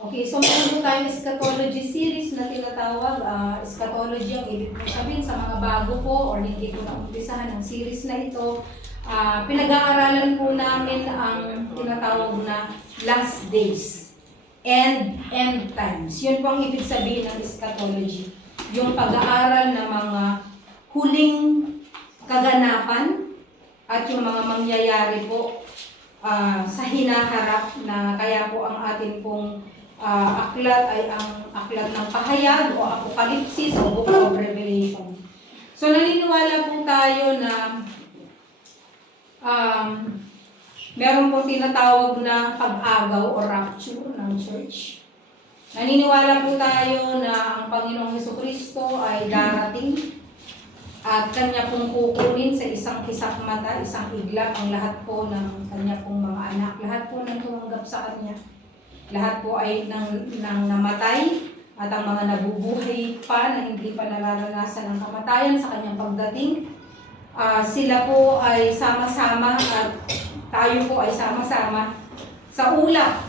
Okay, so meron po tayong eschatology series na tinatawag. Eschatology ang ibig po sabihin sa mga bago po or hindi po naumpisahan ng series na ito. Pinag-aaralan po namin ang tinatawag na last days and end times. Yun po ang ibig sabihin ng eschatology. Yung pag-aaral ng mga huling kaganapan at yung mga mangyayari po sa hinaharap na kaya po ang atin pong aklat ay ang aklat ng pahayag o apokalipsis o book of Revelation. So naniniwala po tayo na meron po tinatawag na pag-agaw o rapture ng church. Naniniwala po tayo na ang Panginoong Jesucristo ay darating at Kanya pong kukunin sa isang kisap mata, isang iglap ang lahat po ng Kanya pong mga anak. Lahat po ng tumanggap sa Kanya. Lahat po ay nang namatay at ang mga nabubuhay pa na hindi pa nararanasan ng kamatayan sa Kanyang pagdating. Sila po ay sama-sama at tayo po ay sama-sama sa ulap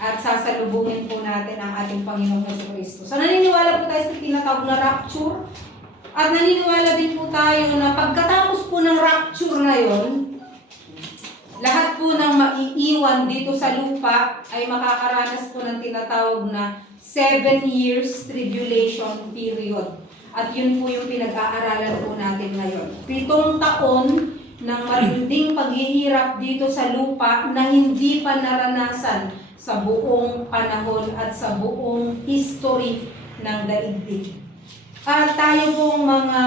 at sasalubungin po natin ang ating Panginoong Jesucristo. So naniniwala po tayo sa tinatawag na rapture at naniniwala din po tayo na pagkatapos po ng rapture na yon, lahat po ng maiiwan dito sa lupa ay makakaranas po ng tinatawag na 7 years tribulation period. At yun po yung pinag-aaralan po natin ngayon. 7 taon ng matinding paghihirap dito sa lupa na hindi pa naranasan sa buong panahon at sa buong history ng daigdig. At tayo pong mga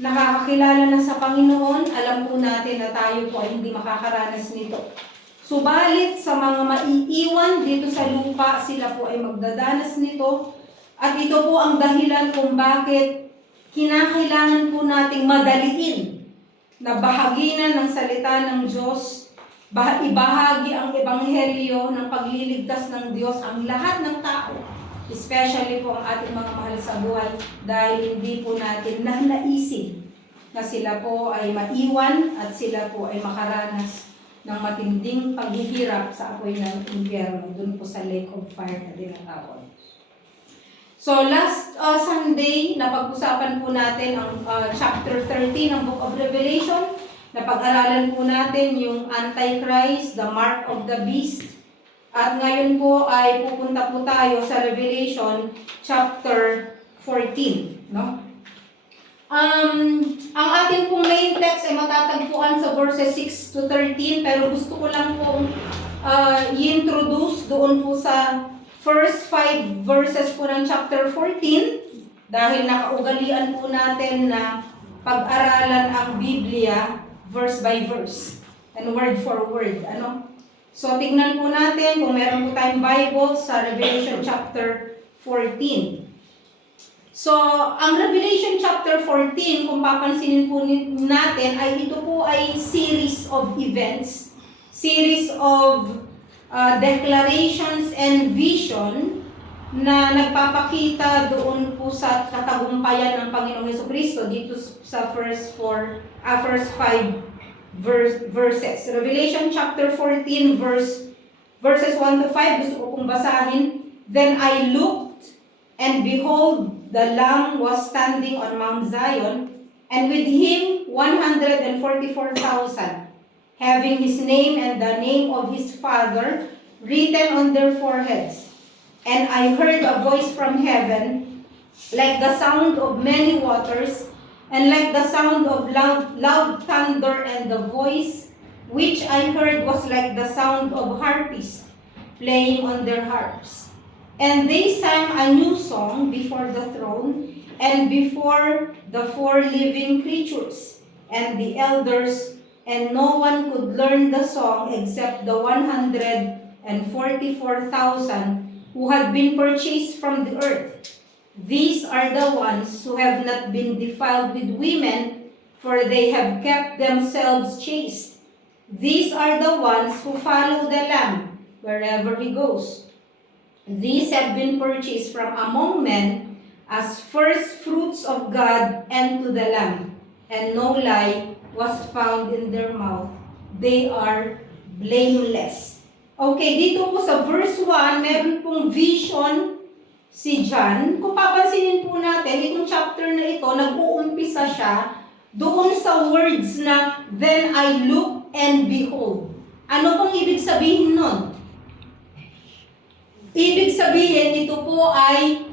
nakakakilala na sa Panginoon, alam po natin na tayo po ay hindi makakaranas nito. Subalit sa mga maiiwan dito sa lupa, sila po ay magdadanas nito. At ito po ang dahilan kung bakit kinakailangan po nating madaliin na bahaginan ng salita ng Diyos, ibahagi ang ebanghelyo ng pagliligtas ng Diyos ang lahat ng tao. Especially po ang ating mga mahal sa buhay dahil hindi po natin naisip na sila po ay maiwan at sila po ay makaranas ng matinding paghihirap sa apoy ng impyerno dun po sa lake of fire na tinatawag. So last Sunday, napag-usapan po natin ang chapter 13 ng Book of Revelation. Napag-aralan po natin yung Antichrist, the mark of the beast. At ngayon po ay pupunta po tayo sa Revelation chapter 14, no? Ang ating pong main text ay matatagpuan sa verses 6 to 13, pero gusto ko lang pong i-introduce doon po sa first 5 verses po ng chapter 14 dahil nakaugalian po natin na pag-aralan ang Biblia verse by verse and word for word, ano? So, tingnan po natin kung meron po tayong Bible sa Revelation chapter 14. So, ang Revelation chapter 14, kung papansinin po natin, ay ito po ay series of events, series of declarations and vision na nagpapakita doon po sa katagumpayan ng Panginoong Jesucristo dito sa first 5 verses. Revelation chapter 14 verses 1 to 5, gusto ko pong basahin. Then I looked, and behold, the Lamb was standing on Mount Zion, and with him 144,000, having his name and the name of his Father written on their foreheads. And I heard a voice from heaven, like the sound of many waters, and like the sound of loud thunder, and the voice which I heard was like the sound of harpists playing on their harps. And they sang a new song before the throne and before the 4 living creatures and the elders, and no one could learn the song except the 144,000 who had been purchased from the earth. These are the ones who have not been defiled with women, for they have kept themselves chaste. These are the ones who follow the Lamb wherever he goes. These have been purchased from among men as first fruits of God and to the Lamb, and no lie was found in their mouth. They are blameless. Okay, dito po sa verse 1, meron pong mayroong vision si John. Kung papansinin po natin, itong chapter na ito, nag-uumpisa siya doon sa words na, "Then I look and behold." Ano pong ibig sabihin nun? Ibig sabihin, ito po ay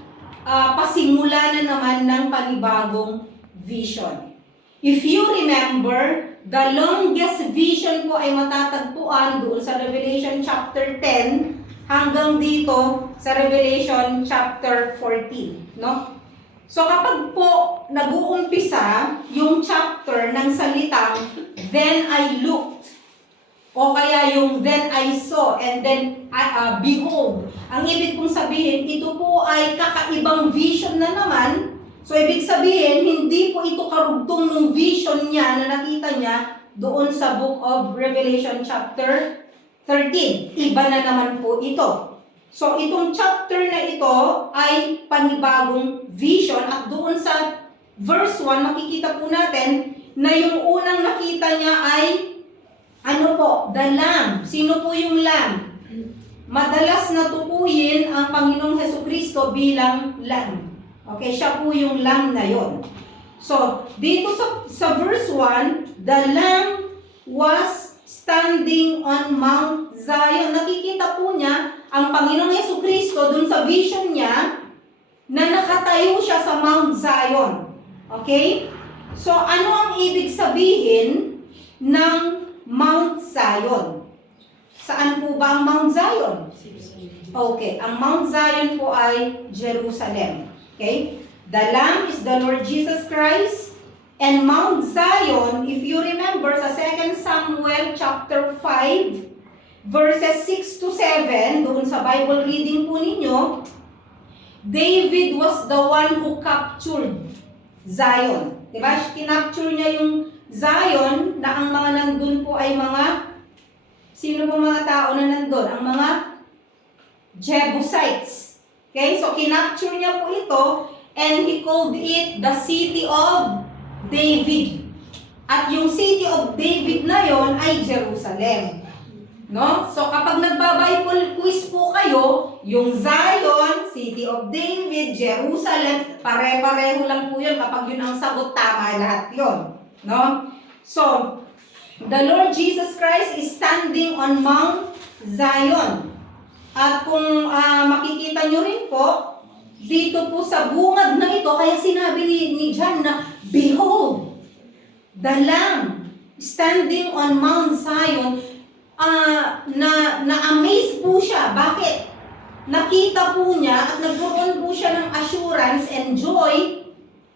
pasimula na naman ng panibagong vision. If you remember, the longest vision po ay matatagpuan doon sa Revelation chapter 10 hanggang dito sa Revelation chapter 14, no? So kapag po nag-uumpisa yung chapter ng salitang "Then I looked," o kaya yung "Then I saw," and then "Behold," ang ibig pong sabihin, ito po ay kakaibang vision na naman. So ibig sabihin, hindi po ito karugtong ng vision niya na nakita niya doon sa book of Revelation chapter 13. Iba na naman po ito. So itong chapter na ito ay panibagong vision, at doon sa verse 1 makikita po natin na yung unang nakita niya ay ano po? The Lamb. Sino po yung Lamb? Madalas natukuyin ang Panginoong Hesukristo bilang Lamb. Okay, siya po yung Lamb na yon. So, dito sa verse 1, the Lamb was standing on Mount Zion. Nakikita po niya ang Panginoong Hesukristo dun sa vision niya na nakatayo siya sa Mount Zion. Okay? So, ano ang ibig sabihin ng Mount Zion? Saan po ba ang Mount Zion? Okay, ang Mount Zion po ay Jerusalem. Okay? The Lamb is the Lord Jesus Christ. And Mount Zion, if you remember sa 2 Samuel chapter 5, verses 6 to 7, doon sa Bible reading po ninyo, David was the one who captured Zion. Diba? Kinapture niya yung Zion na ang mga nandun po ay mga, sino po mga tao na nandun? Ang mga Jebusites. Okay? So, kinapture niya po ito and he called it the City of David. At yung City of David na yon ay Jerusalem. No? So, kapag nagba-Bible quiz po kayo, yung Zion, City of David, Jerusalem, pare-pareho lang po yun. Kapag yun ang sagot, tama lahat yun. No? So, the Lord Jesus Christ is standing on Mount Zion. At kung makikita nyo rin po, dito po sa bungad na ito, kaya sinabi ni John na, "Behold, the Lamb standing on Mount Zion." Na-amaze po siya. Bakit? Nakita po niya at nagkaroon po siya ng assurance and joy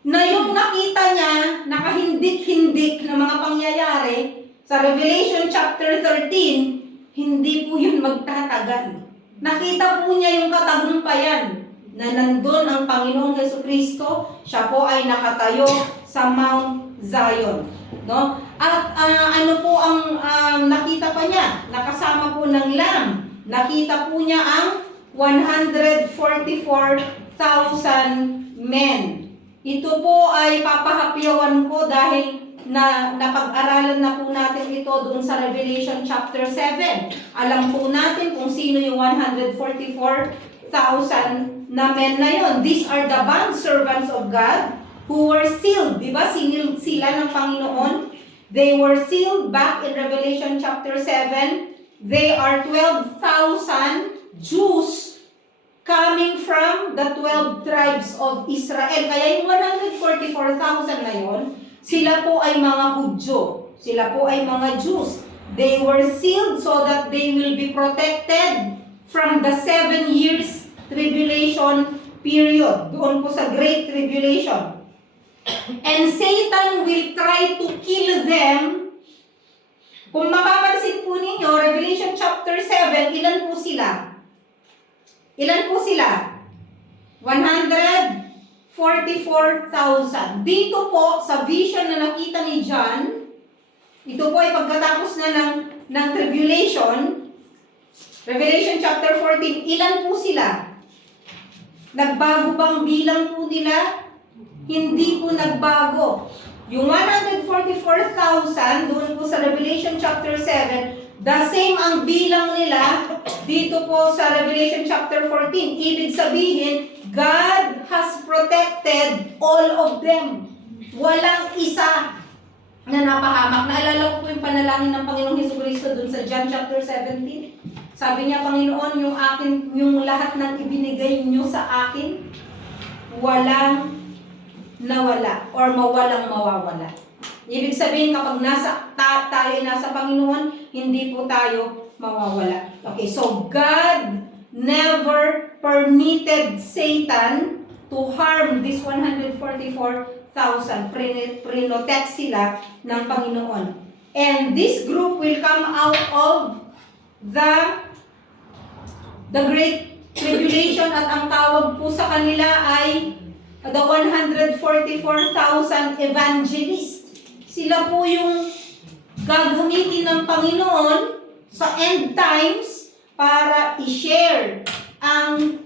na yung nakita niya, nakahindik-hindik na mga pangyayari sa Revelation chapter 13, hindi po yun magtatagal. Nakita po niya yung katagumpayan na nandun ang Panginoong Hesukristo. Siya po ay nakatayo sa Mount Zion. No? At ano po ang nakita pa niya? Nakasama po ng Lamb. Nakita po niya ang 144,000 men. Ito po ay papahapyawan ko dahil napag-aralan na po natin ito doon sa Revelation chapter 7. Alam po natin kung sino yung 144,000 na men na yon. These are the bond servants of God who were sealed. Diba? Siniled sila ng Panginoon. They were sealed back in Revelation chapter 7. They are 12,000 Jews coming from the 12 tribes of Israel. Kaya yung 144,000 na yon, sila po ay mga Hudyo. Sila po ay mga Jews. They were sealed so that they will be protected from the 7 years tribulation period. Doon po sa Great Tribulation. And Satan will try to kill them. Kung mapapansin po ninyo, Revelation chapter 7, ilan po sila? Ilan po sila? 144,000. Dito po, sa vision na nakita ni John, ito po ay pagkatapos na ng tribulation, Revelation chapter 14, ilan po sila? Nagbago bang bilang po nila? Hindi po nagbago. Yung 144,000, doon po sa Revelation chapter 7, The same ang bilang nila dito po sa Revelation chapter 14. Ibig sabihin, God has protected all of them. Walang isa na napahamak. Naalala ko po yung panalangin ng Panginoong Jesucristo dun sa John chapter 17. Sabi niya, Panginoon, yung lahat ng ibinigay niyo sa akin, walang nawala or mawalang mawawala. Ibig sabihin, kapag tayo nasa Panginoon, hindi po tayo mawawala. Okay, so God never permitted Satan to harm this 144,000. Prinotek sila ng Panginoon. And this group will come out of the Great Tribulation, at ang tawag po sa kanila ay the 144,000 evangelists. Sila po yung gagamitin ng Panginoon sa end times para i-share ang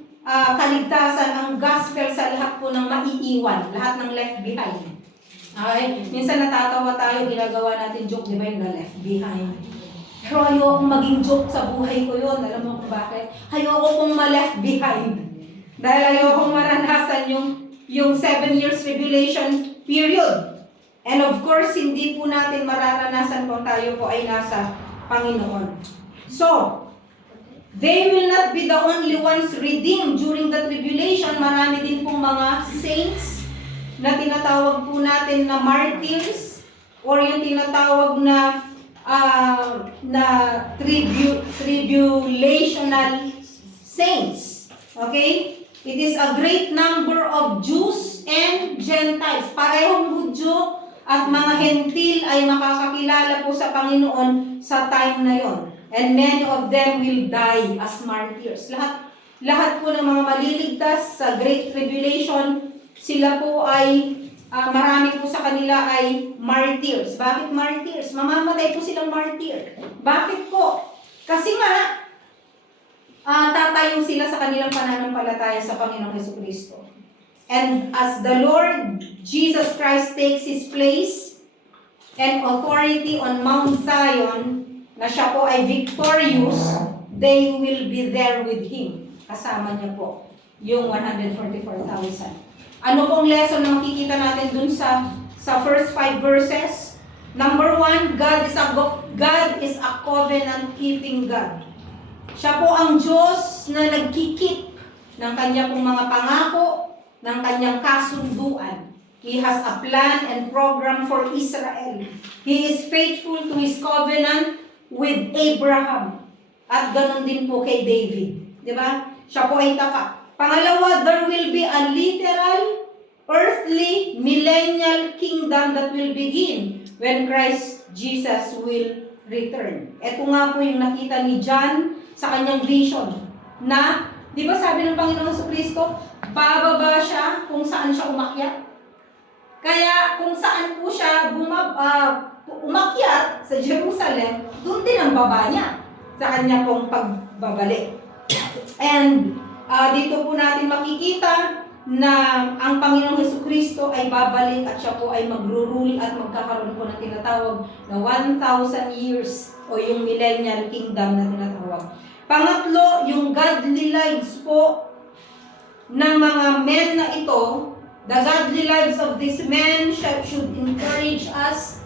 kaligtasan, ang gospel sa lahat po ng maiiwan, lahat ng left behind. Okay? Minsan natatawa tayo, ginagawa natin joke, di ba, yung left behind. Pero ayokong maging joke sa buhay ko yun. Alam mo kung bakit? Ayoko kong ma-left behind. Dahil ayokong maranasan yung 7 years tribulation period. And of course, hindi po natin mararanasan kung tayo po ay nasa Panginoon. So, they will not be the only ones redeemed during the tribulation. Marami din pong mga saints na tinatawag po natin na martyrs, or yung tinatawag na tribulational saints. Okay? It is a great number of Jews and Gentiles. Parehong Hudyo at mga Hentil ay makakakilala po sa Panginoon sa time na yon. And many of them will die as martyrs. Lahat po ng mga maliligtas sa Great Tribulation, sila po ay, marami po sa kanila ay martyrs. Bakit martyrs? Mamamatay po silang martyr. Bakit po? Kasi nga, tatayo sila sa kanilang pananampalataya sa Panginoong Jesucristo. And as the Lord Jesus Christ takes His place and authority on Mount Zion, na siya po ay victorious, they will be there with Him. Kasama niya po yung 144,000. Ano pong lesson na makikita natin dun sa first 5 verses? Number 1, God is a covenant-keeping God. Siya po ang Diyos na nagkikip ng kanya pong mga pangako, ng kanyang kasunduan. He has a plan and program for Israel. He is faithful to His covenant with Abraham. At ganun din po kay David. Di ba? Siya po ay tapat. Pangalawa, there will be a literal, earthly, millennial kingdom that will begin when Christ Jesus will return. Ito nga po yung nakita ni John sa kanyang vision. Na, di ba sabi ng Panginoon Jesucristo, bababa siya kung saan siya umakyat. Kaya kung saan po siya umakyat sa Jerusalem, doon din ang baba niya sa kanya pong pagbabalik. And dito po natin makikita na ang Panginoong Jesucristo ay babalik at siya po ay magro-rule at magkakaroon po ng tinatawag na 1,000 years o yung millennial kingdom na tinatawag. Pangatlo, yung godly lives po ng mga men na ito, the godly lives of these men should encourage us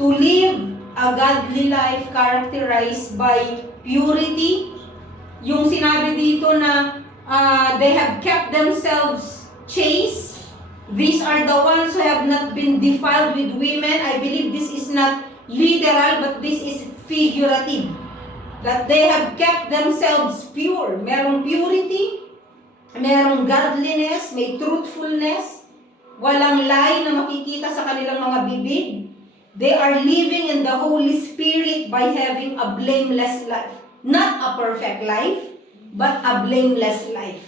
to live a godly life characterized by purity. Yung sinabi dito na they have kept themselves chaste. These are the ones who have not been defiled with women. I believe this is not literal, but this is figurative. That they have kept themselves pure. Merong purity, merong godliness, may truthfulness, walang lie na makikita sa kanilang mga bibig. They are living in the Holy Spirit by having a blameless life. Not a perfect life, but a blameless life.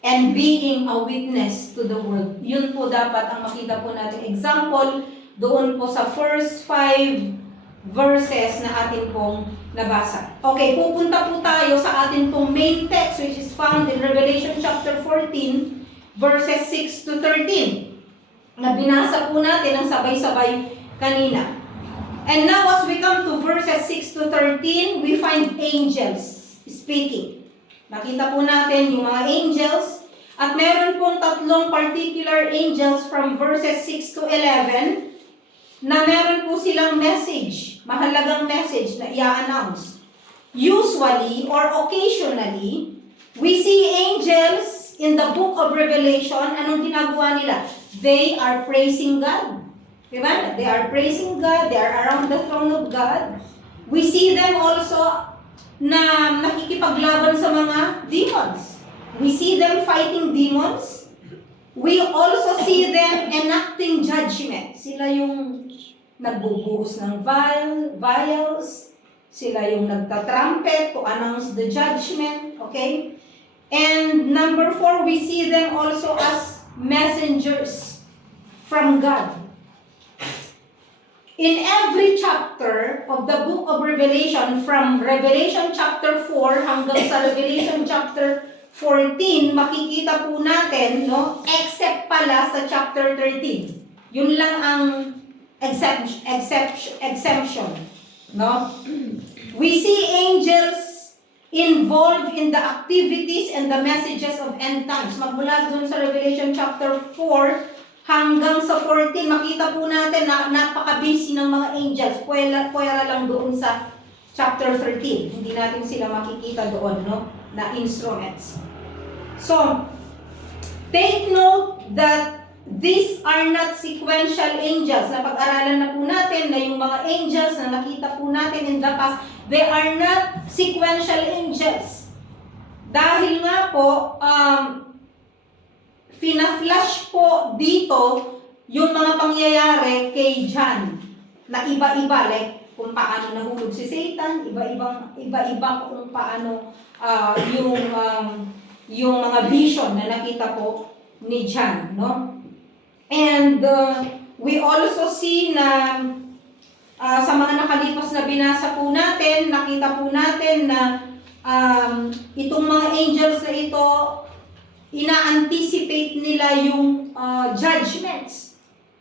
And being a witness to the world. Yun po dapat ang makita po natin. Example, doon po sa first 5 verses na atin pong nabasa. Okay, pupunta po tayo sa atin pong main text, which is found in Revelation chapter 14, verses 6 to 13. Na binasa po natin ang sabay-sabay kanina. And now as we come to verses 6 to 13, we find angels speaking. Nakita po natin yung mga angels. At meron pong tatlong particular angels from verses 6 to 11 na meron po silang message, mahalagang message na i-announce. Usually or occasionally, we see angels in the book of Revelation. Anong ginagawa nila? They are praising God. Diba? They are praising God. They are around the throne of God. We see them also na nakikipaglaban sa mga demons. We see them fighting demons. We also see them enacting judgment. Sila yung nagbubuhos ng vials. Sila yung nagtatrumpet to announce the judgment. Okay? And number 4, we see them also as messengers from God. In every chapter of the book of Revelation, from Revelation chapter 4 hanggang sa Revelation chapter 14, makikita po natin, no, except pala sa chapter 13. Yun lang ang exemption, no? We see angels involved in the activities and the messages of end times. Magmula dun sa Revelation chapter 4 hanggang sa 14, makita po natin na napaka-busy ng mga angels. Puwera lang doon sa chapter 13. Hindi natin sila makikita doon, no? Na instruments. So, take note that these are not sequential angels. Napag-aralan na po natin na yung mga angels na nakita po natin in the past, they are not sequential angels. Dahil nga po, fina-flash po dito yung mga pangyayari kay John na iba-iba, like kung paano nahulog si Satan, iba-iba kung paano yung mga vision na nakita po ni John, no? And we also see na sa mga nakalipas na binasa po natin, nakita po natin na itong mga angels na ito, ina-anticipate nila yung judgments.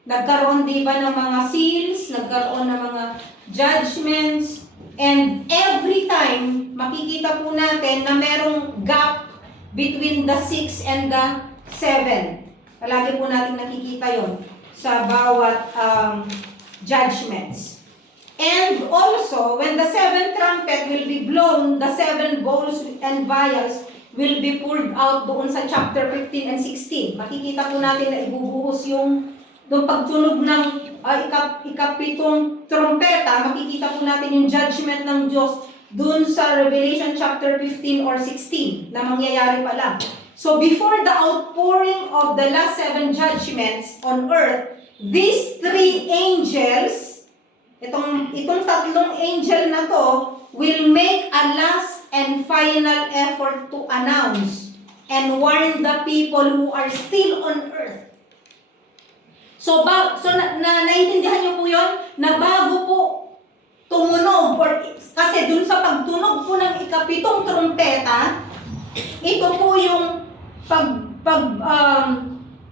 Nagkaroon diba ng mga seals, nagkaroon ng mga judgments, and every time, makikita po natin na merong gap between the 6 and the 7. Palagi po natin nakikita yon sa bawat judgments. And also, when the 7th trumpet will be blown, the 7 bowls and vials will be poured out doon sa chapter 15 and 16. Makikita po natin na ibubuhos yung pagtunog ng ikapitong trompeta, makikita po natin yung judgment ng Diyos doon sa Revelation chapter 15 or 16 na mangyayari pa lang. So before the outpouring of the last 7 judgments on earth, these 3 angels, itong tatlong angel na to, will make a last and final effort to announce and warn the people who are still on earth. So naintindihan niyo po yun? Na bago po tumunog, kasi dun sa pagtunog po ng ikapitong trumpeta, ito po yung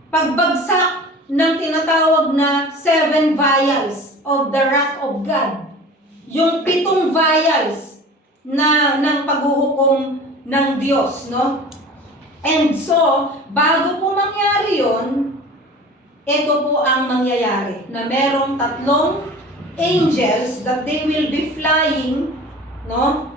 pagbagsak ng tinatawag na 7 vials of the wrath of God. Yung 7 vials ng paghuhukom ng Diyos, no? And so, bago po mangyari yon, ito po ang mangyayari, na merong 3 angels that they will be flying, no?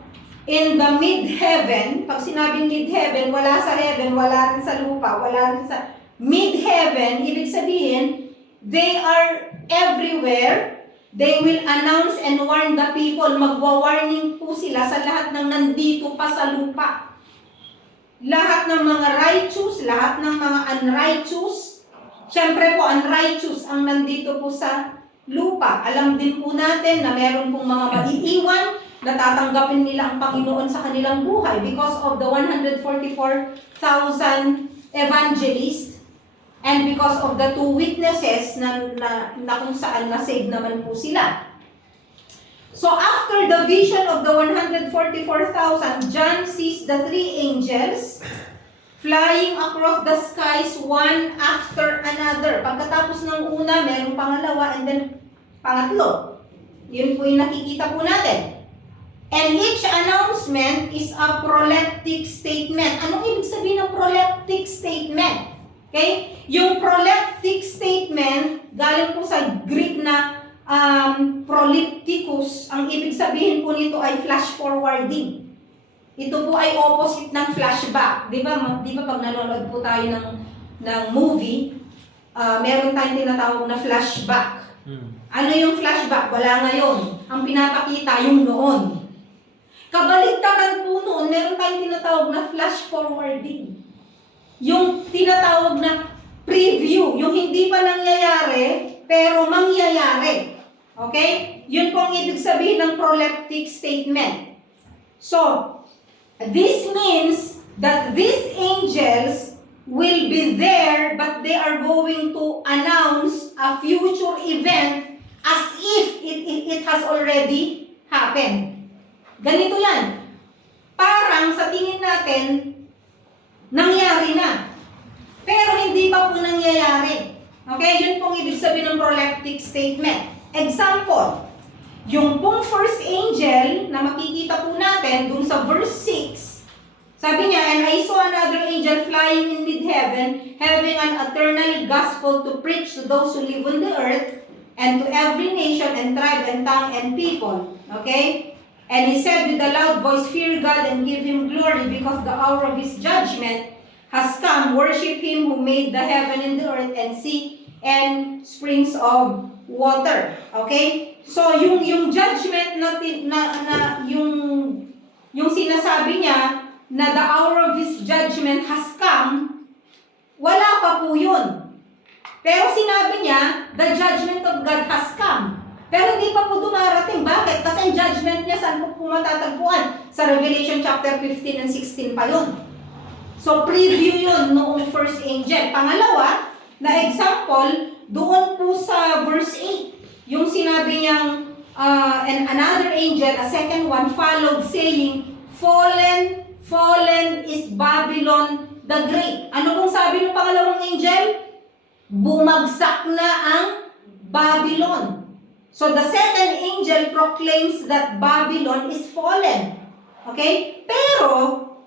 In the mid-heaven. Pag sinabing mid-heaven, wala sa heaven, wala rin sa lupa, wala rin sa mid-heaven, ibig sabihin, they are everywhere. They will announce and warn the people. Magwa-warning po sila sa lahat ng nandito pa sa lupa. Lahat ng mga righteous, lahat ng mga unrighteous. Siyempre po, unrighteous ang nandito po sa lupa. Alam din po natin na meron pong mga maiiwan na tatanggapin nila ang Panginoon sa kanilang buhay because of the 144,000 evangelists. And because of the 2 witnesses na kung saan na-save naman po sila. So after the vision of the 144,000, John sees the 3 angels flying across the skies one after another. Pagkatapos ng una, mayroong pangalawa and then pangatlo. Yun po yung nakikita po natin. And each announcement is a proleptic statement. Anong ibig sabihin ng proleptic statement? Okay? Yung proleptic statement, galing po sa Greek na prolepticus. Ang ibig sabihin po nito ay flash forwarding. Ito po ay opposite ng flashback. Di ba pag nanonood po tayo ng movie, meron tayong tinatawag na flashback. Ano yung flashback? Wala ngayon. Ang pinapakita yung noon. Kabaligtaran po noon, meron tayong tinatawag na flash forwarding. Yung tinatawag na preview, yung hindi pa nangyayari, pero mangyayari. Okay? Yun po ang ibig sabihin ng proleptic statement. So, this means that these angels will be there, but they are going to announce a future event as if it has already happened. Ganito yan. Parang sa tingin natin, nangyari na. Pero hindi pa po nangyayari. Okay? Yun pong ibig sabihin ng proleptic statement. Example, yung pong first angel na makikita po natin dun sa verse 6, sabi niya, and I saw another angel flying in mid-heaven, having an eternal gospel to preach to those who live on the earth, and to every nation and tribe and tongue and people. Okay? And he said with a loud voice, fear God and give him glory, because the hour of his judgment has come. Worship him who made the heaven and the earth and sea and springs of water. Okay? So yung judgment yung sinasabi niya na the hour of his judgment has come, wala pa po yun. Pero sinabi niya, the judgment of God has come. Pero hindi pa po dumarating. Bakit? Kasi ang judgment niya saan po matatagpuan? Sa Revelation chapter 15 and 16 pa yun. So preview yun noong first angel. Pangalawa, na example, doon po sa verse 8, yung sinabi niyang, and another angel, a second one, followed saying, fallen, fallen is Babylon the Great. Ano pong sabi ng pangalawang angel? Bumagsak na ang Babylon. So the second angel proclaims that Babylon is fallen. Okay? Pero,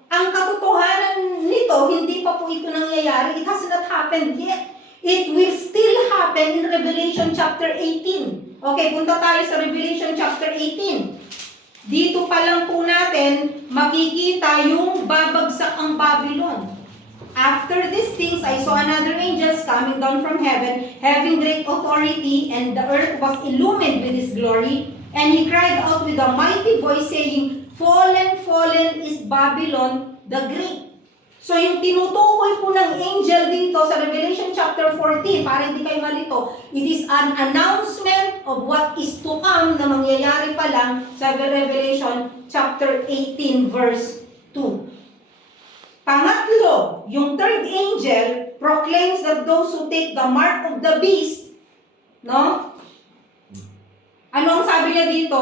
ang katotohanan nito, hindi pa po ito nangyayari. It has not happened yet. It will still happen in Revelation chapter 18. Okay, punta tayo sa Revelation chapter 18. Dito pa lang po natin makikita yung babagsak ang Babylon. After these things, I saw another angel coming down from heaven, having great authority, and the earth was illumined with his glory. And he cried out with a mighty voice, saying, fallen, fallen is Babylon the Great. So yung tinutukoy po ng angel dito sa Revelation chapter 14, para hindi kayo malito, it is an announcement of what is to come na mangyayari pa lang sa Revelation chapter 18 verse 2. Pangatlo, yung third angel proclaims that those who take the mark of the beast, no? Ano ang sabi niya dito?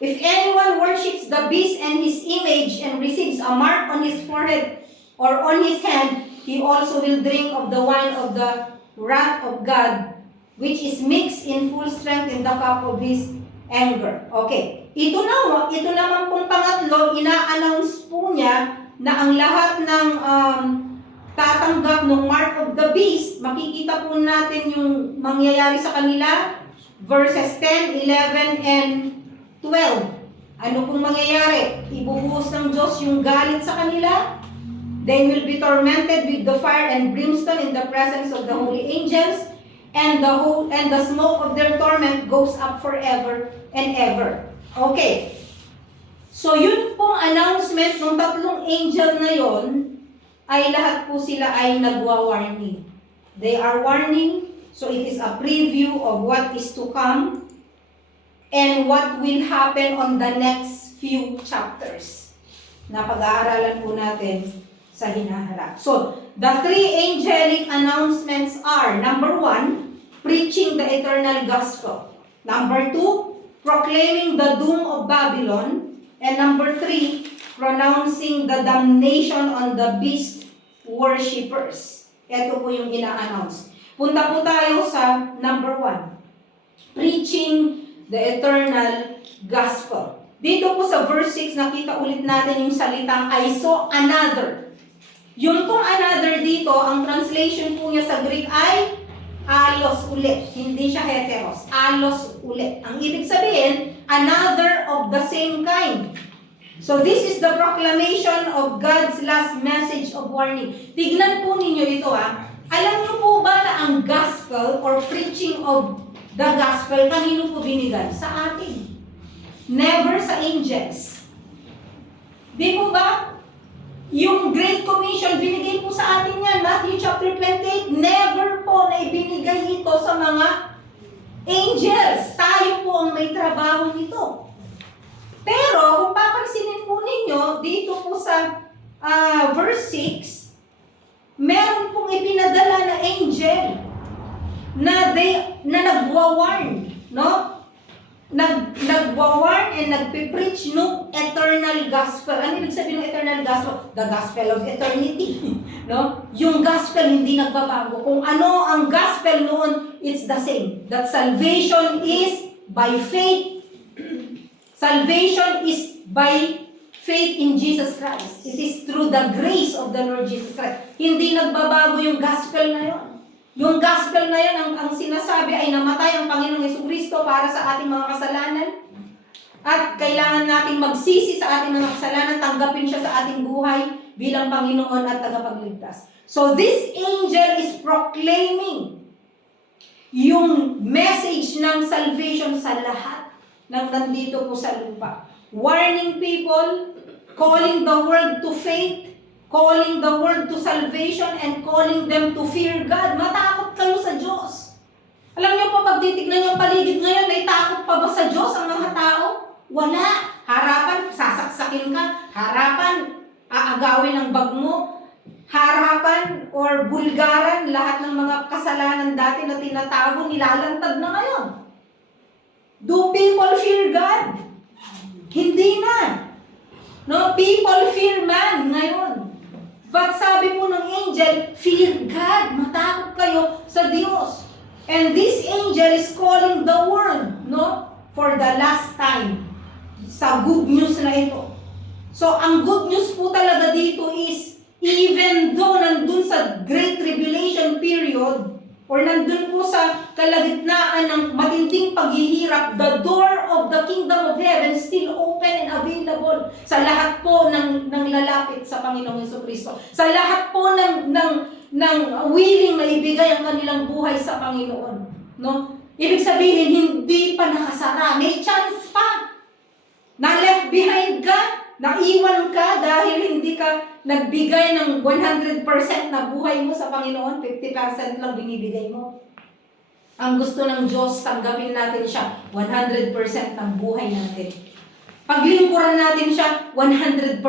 If anyone worships the beast and his image and receives a mark on his forehead or on his hand, he also will drink of the wine of the wrath of God, which is mixed in full strength in the cup of his anger. Okay. Ito naman pong pangatlo, ina-announce po niya na ang lahat ng tatanggap ng mark of the beast, makikita po natin yung mangyayari sa kanila, verses 10, 11, and 12. Ano pong mangyayari? Ibubuhos ng Diyos yung galit sa kanila. They will be tormented with the fire and brimstone in the presence of the holy angels, and the smoke of their torment goes up forever and ever. Okay. So yun pong announcement ng tatlong angel na yon, ay lahat po sila ay nagwa-warning. They are warning, so it is a preview of what is to come and what will happen on the next few chapters na pag-aaralan po natin sa hinaharap. So, the three angelic announcements are, number 1, preaching the eternal gospel. Number 2, proclaiming the doom of Babylon. And number 3, pronouncing the damnation on the beast worshippers. Ito po yung ina-announce. Punta po tayo sa number 1. Preaching the eternal gospel. Dito po sa verse 6, nakita ulit natin yung salitang I saw another. Yung pong another dito, ang translation po niya sa Greek ay alos ulit. Hindi siya heteros. Alos ulit. Ang ibig sabihin, another of the same kind. So this is the proclamation of God's last message of warning. Tignan po ninyo ito Alam niyo po ba na ang gospel or preaching of the gospel, kanino po binigay? Sa atin. Never sa angels. Di po ba? Yung Great Commission, binigay po sa atin yan. Matthew chapter 28, never po na ibinigay ito sa mga angels. Tayo po ang may trabaho nito. Pero, kung papansinin po ninyo, dito po sa verse 6, meron pong ipinadala na angel na nagwa-warn, no? Nagwa-warn and nagpe-preach no eternal gospel. Ano ibig sabihin ng eternal gospel? The gospel of eternity. No? Yung gospel hindi nagbabago. Kung ano ang gospel noon, it's the same. That salvation is by faith. Salvation is by faith in Jesus Christ. It is through the grace of the Lord Jesus Christ. Hindi nagbabago yung gospel na yon. Yung gospel na yan, ang sinasabi ay namatay ang Panginoong Jesucristo para sa ating mga kasalanan. At kailangan nating magsisi sa ating mga kasalanan, tanggapin siya sa ating buhay bilang Panginoon at tagapagligtas. So this angel is proclaiming yung message ng salvation sa lahat ng nandito po sa lupa. Warning people, calling the world to faith, calling the world to salvation, and calling them to fear God. Matakot kayo sa Diyos. Alam niyo po, pag titignan niyo paligid ngayon, may takot pa ba sa Diyos ang mga tao? Wala. Harapan, sasaksakin ka. Harapan, aagawin ang bag mo. Harapan or bulgaran, lahat ng mga kasalanan dati na tinatago, nilalantad na ngayon. Do people fear God? Hindi na. No, people fear man ngayon. But sabi po ng angel, fear God. Matakot kayo sa Diyos. And this angel is calling the world, no? For the last time. Sa good news na ito. So, ang good news po talaga dito is, even though nandun sa Great Tribulation period, or nandun po sa kalagitnaan ng matinding paghihirap, the door of the kingdom of heaven still open and available sa lahat po ng lalapit sa Panginoong Jesucristo. Sa lahat po ng willing na ibigay ang kanilang buhay sa Panginoon. No? Ibig sabihin, hindi pa nakasara. May chance pa. Na left behind ka, naiwan ka dahil hindi ka nagbigay ng 100% na buhay mo sa Panginoon, 50% lang binibigay mo. Ang gusto ng Diyos, tanggapin natin siya, 100% ng buhay natin. Paglingkuran natin siya, 100%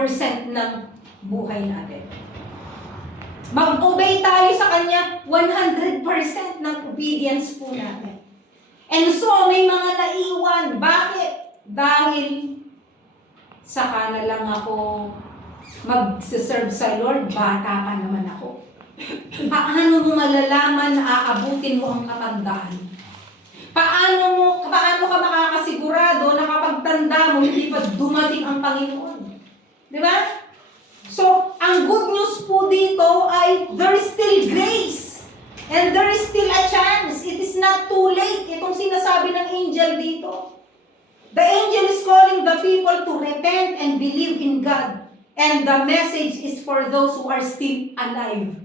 ng buhay natin. Mag-obey tayo sa Kanya, 100% ng obedience po natin. And so, may mga naiwan. Bakit? Dahil saka na lang ako mag-serve sa Lord, bata pa naman ako. Paano mo malalaman na aabutin mo ang katandaan? Paano ka makakasigurado na kapag tanda mo, hindi pa dumating ang Panginoon? Di ba? So, ang good news po dito ay there is still grace. And there is still a chance. It is not too late. Itong sinasabi ng angel dito. The angel is calling the people to repent and believe in God. And the message is for those who are still alive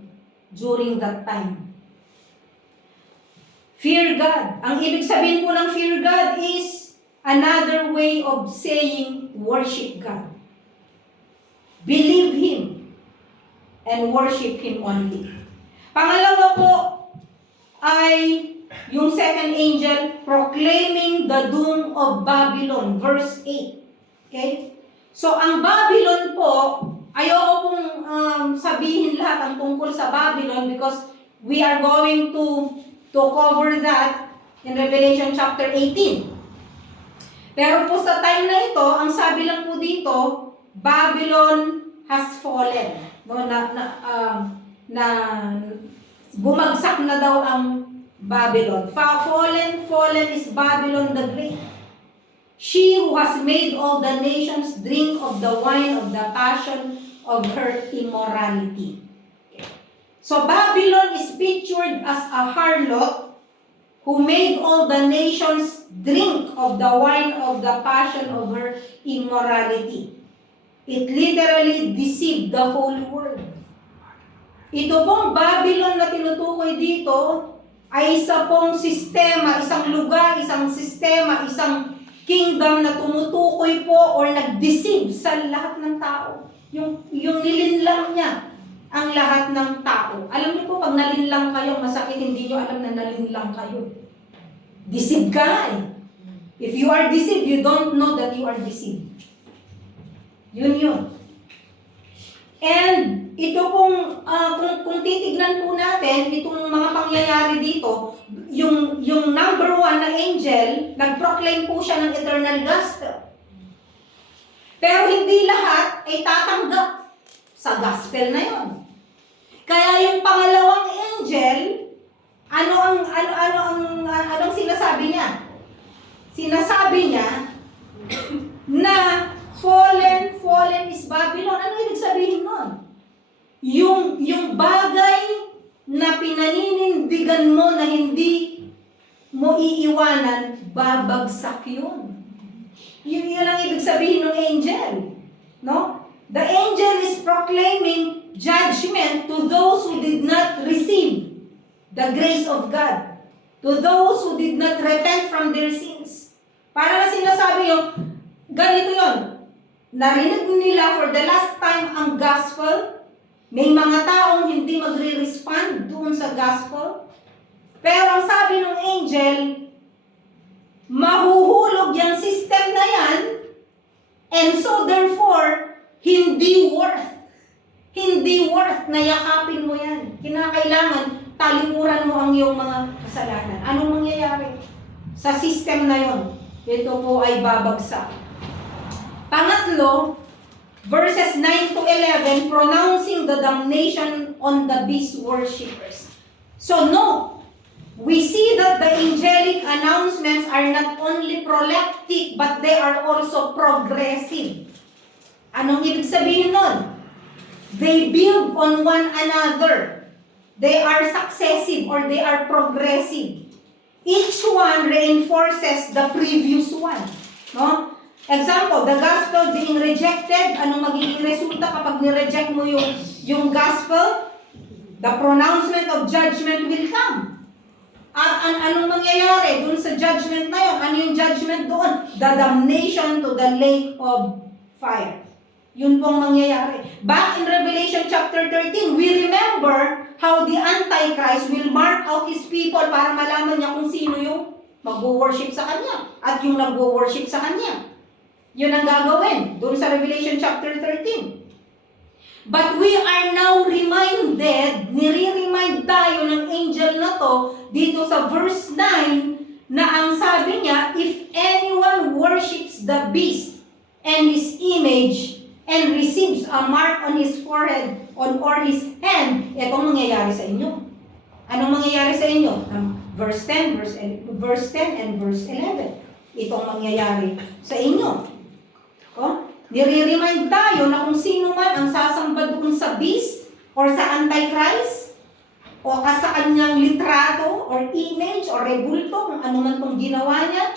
during that time. Fear God. Ang ibig sabihin po ng fear God is another way of saying worship God. Believe Him and worship Him only. Pangalawa po ay yung second angel proclaiming the doom of Babylon, verse 8. Okay? So, ang Babylon po, ayoko pong sabihin lahat ang tungkol sa Babylon because we are going to cover that in Revelation chapter 18. Pero po sa time na ito, ang sabi lang po dito, Babylon has fallen. No, na bumagsak na daw ang Babylon. Fallen is Babylon the Great. She who has made all the nations drink of the wine of the passion of her immorality. So Babylon is pictured as a harlot who made all the nations drink of the wine of the passion of her immorality. It literally deceived the whole world. Ito pong Babylon na tinutukoy dito ay isa pong sistema, isang lugar, isang sistema, isang kingdom na tumutukoy po or nag-deceive sa lahat ng tao. Yung nilinlang niya ang lahat ng tao. Alam niyo po, pag nalinlang kayo, masakit, hindi niyo alam na nalinlang kayo. Deceive ka eh. If you are deceived, you don't know that you are deceived. Yun. And ito pong, kung titignan po natin, itong mga pangyayari dito, yung number 1 na angel, nag-proclaim po siya ng eternal gospel. Pero hindi lahat ay tatanggap sa gospel na yon. Kaya yung pangalawang angel, anong sinasabi niya? Sinasabi niya na fallen is Babylon. Ano ibig sabihin nun? Yung bagay na pinaninindigan mo na hindi mo iiwanan, babagsak yun. Yun ang ibig sabihin ng angel. No? The angel is proclaiming judgment to those who did not receive the grace of God. To those who did not repent from their sins. Para na sinasabi yung, ganito yun. Narinig nila for the last time ang gospel. May mga taong hindi magre-respond doon sa gospel. Pero ang sabi ng angel, mahuhulog yung system na yan, and so therefore, hindi worth na yakapin mo yan. Kinakailangan, talikuran mo ang iyong mga kasalanan. Anong mangyayari? Sa system na yon, ito po ay babagsak. Pangatlo, verses 9 to 11, pronouncing the damnation on the beast worshippers. So no, we see that the angelic announcements are not only proleptic, but they are also progressive. Anong ibig sabihin nun? They build on one another. They are successive or they are progressive. Each one reinforces the previous one. No? Example, the gospel being rejected, anong magiging resulta kapag nireject mo yung gospel? The pronouncement of judgment will come. At anong mangyayari dun sa judgment na yun? Ano yung judgment doon? The damnation to the lake of fire. Yun pong mangyayari. Back in Revelation chapter 13, we remember how the Antichrist will mark out his people para malaman niya kung sino yung mag-worship sa kanya at yung nag-worship sa kanya. Yun ang gagawin doon sa Revelation chapter 13. But we are now reminded, nire-remind tayo ng angel na to dito sa verse 9 na ang sabi niya, if anyone worships the beast and his image and receives a mark on his forehead or his hand, itong mangyayari sa inyo. Anong mangyayari sa inyo? Verse 10 and verse 11. Itong mangyayari sa inyo. Nire-remind tayo na kung sino man ang sasamba doon sa beast or sa Antichrist o sa kanyang litrato or image or rebulto, kung ano man itong ginawa niya,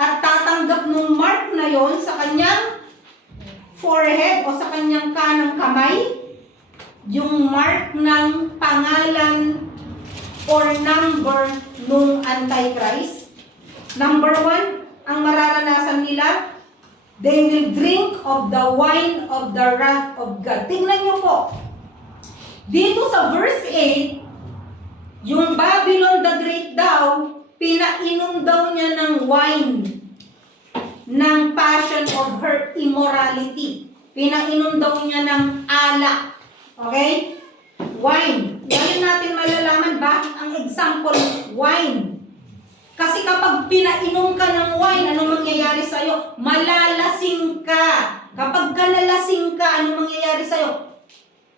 at tatanggap ng mark na yon sa kanyang forehead o sa kanyang kanang kamay, yung mark ng pangalan or number nung Antichrist. Number 1, ang mararanasan nila, they will drink of the wine of the wrath of God. Tingnan niyo po. Dito sa verse 8, yung Babylon the Great daw, pinainom daw niya ng wine ng passion of her immorality. Pinainom daw niya ng alak. Okay? Wine. Ngayon natin malalaman bakit ang example wine. Kasi kapag pinainom ka ng wine, ano mangyayari sa'yo? Malalasing ka. Kapag ka nalasing ka, ano mangyayari sa'yo?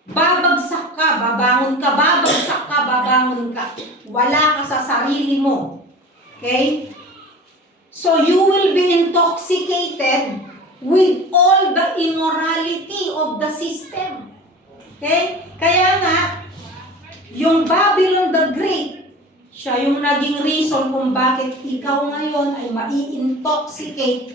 Babagsak ka, babangon ka, babagsak ka, babangon ka. Wala ka sa sarili mo. Okay? So you will be intoxicated with all the immorality of the system. Okay? Kaya nga, yung Babylon the Great, siya yung naging reason kung bakit ikaw ngayon ay mai-intoxicate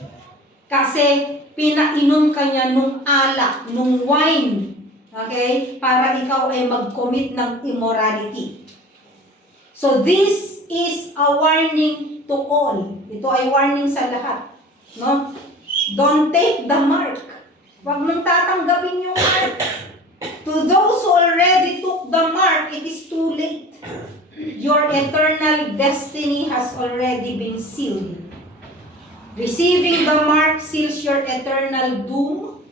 kasi pinainom ka niya nung alak, nung wine. Okay? Para ikaw ay mag-commit ng immorality. So this is a warning to all. Ito ay warning sa lahat. No? Don't take the mark. Huwag mong tatanggapin yung mark. To those who already took the mark, it is too late. Your eternal destiny has already been sealed. Receiving the mark seals your eternal doom,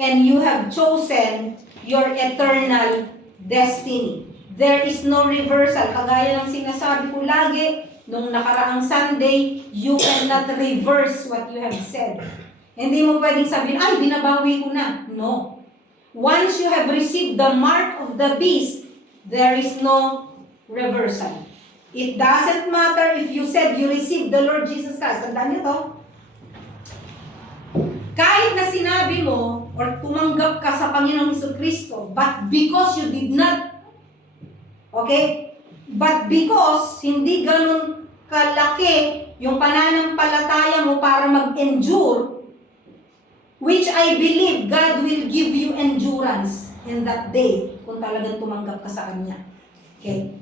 and you have chosen your eternal destiny. There is no reversal. Kagaya ng sinasabi ko lagi, nung nakaraang Sunday, you cannot reverse what you have said. Hindi mo pwedeng sabihin, ay, binabawi ko na. No. Once you have received the mark of the beast, there is no reversal. It doesn't matter if you said you received the Lord Jesus Christ. Tandaan niyo to. Kahit na sinabi mo or tumanggap ka sa Panginoong Jesucristo, but because you did not, okay? But because hindi ganun kalaki yung pananampalataya mo para mag-endure, which I believe God will give you endurance in that day kung talagang tumanggap ka sa Kanya. Okay?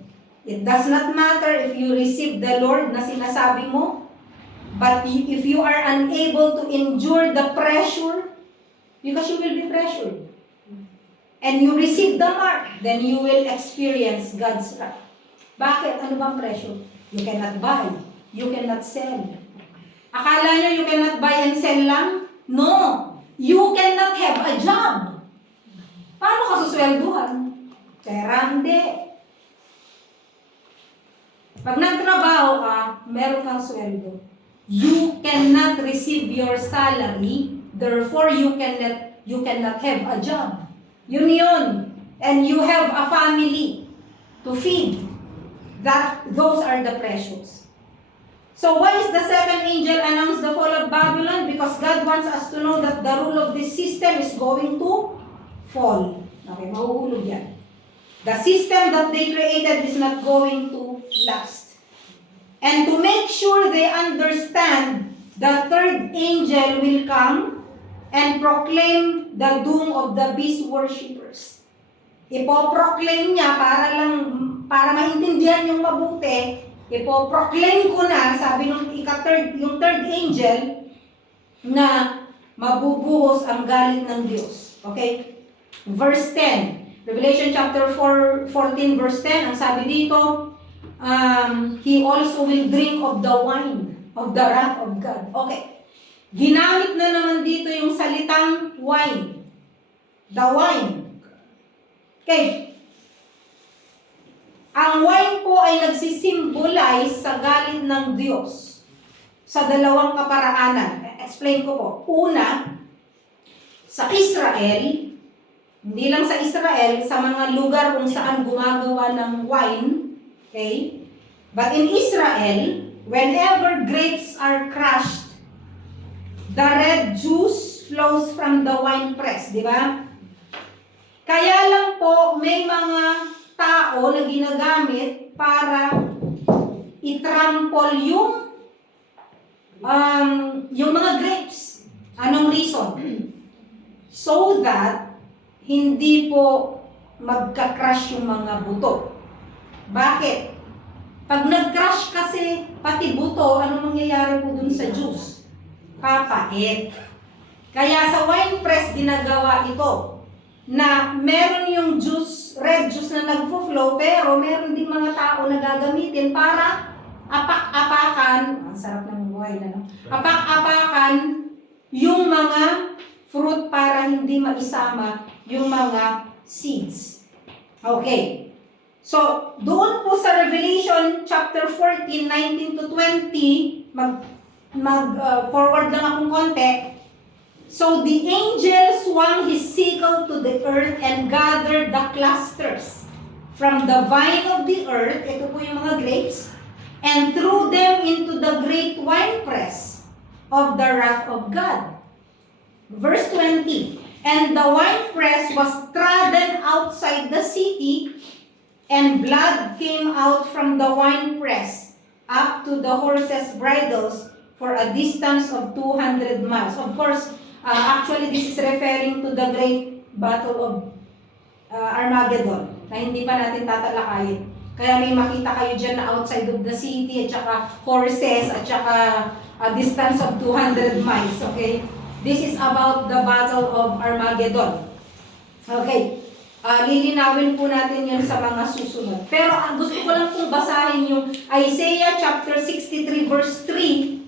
It does not matter if you receive the Lord na sinasabi mo, but if you are unable to endure the pressure, because you will be pressured, and you receive the mark, then you will experience God's wrath. Bakit? Ano bang pressure? You cannot buy. You cannot sell. Akala nyo you cannot buy and sell lang? No. You cannot have a job. Paano ka suswelduhan? Pera, hindi. Pag nagtrabaho ka, meron kang sweldo. You cannot receive your salary, therefore you cannot have a job. Yun. And you have a family to feed. Those are the pressures. So why is the second angel announced the fall of Babylon? Because God wants us to know that the rule of this system is going to fall. Okay, mahuhulog yan. The system that they created is not going to last. And to make sure they understand, the third angel will come and proclaim the doom of the beast worshippers. Ipoproclaim niya para maintindihan yung mabuti, ipoproclaim ko na, sabi yung third angel, na mabubuhos ang galit ng Diyos. Okay? Verse 10. Revelation chapter 14 verse 10, ang sabi dito, he also will drink of the wine of the wrath of God. Okay. Ginamit na naman dito yung salitang wine. The wine. Okay. Ang wine po ay nagsisimbolize sa galit ng Diyos sa dalawang kaparaanan. Explain ko po. Una, sa Israel, hindi lang sa Israel, sa mga lugar kung saan gumagawa ng wine, okay? But in Israel, whenever grapes are crushed, the red juice flows from the wine press, di ba? Kaya lang po, may mga tao na ginagamit para itrample yung mga grapes. Anong reason? So that hindi po magka-crush yung mga buto. Bakit? Pag nag-crush kasi pati buto, ano mangyayari po dun sa juice? Papait. Kaya sa wine press ginagawa ito na meron yung juice, red juice na nagfo-flow, pero meron din mga tao na gagamitin para apak-apakan, ang sarap ng wine, ano? Apak-apakan yung mga fruit para hindi maisama yung mga seeds. Okay. So, doon po sa Revelation chapter 14, 19 to 20, forward lang akong konti. So, the angel swung his sickle to the earth and gathered the clusters from the vine of the earth, ito po yung mga grapes, and threw them into the great winepress of the wrath of God. Verse 20, and the winepress was trodden outside the city, and blood came out from the winepress up to the horses' bridles for a distance of 200 miles. Of course, actually this is referring to the great battle of Armageddon, na hindi pa natin tatalakayin. Kaya may makita kayo dyan na outside of the city, at saka horses, at saka a distance of 200 miles, okay? This is about the battle of Armageddon. Okay, lilinawin po natin yan sa mga susunod. Pero ang gusto ko lang pong basahin yung Isaiah chapter 63 verse 3.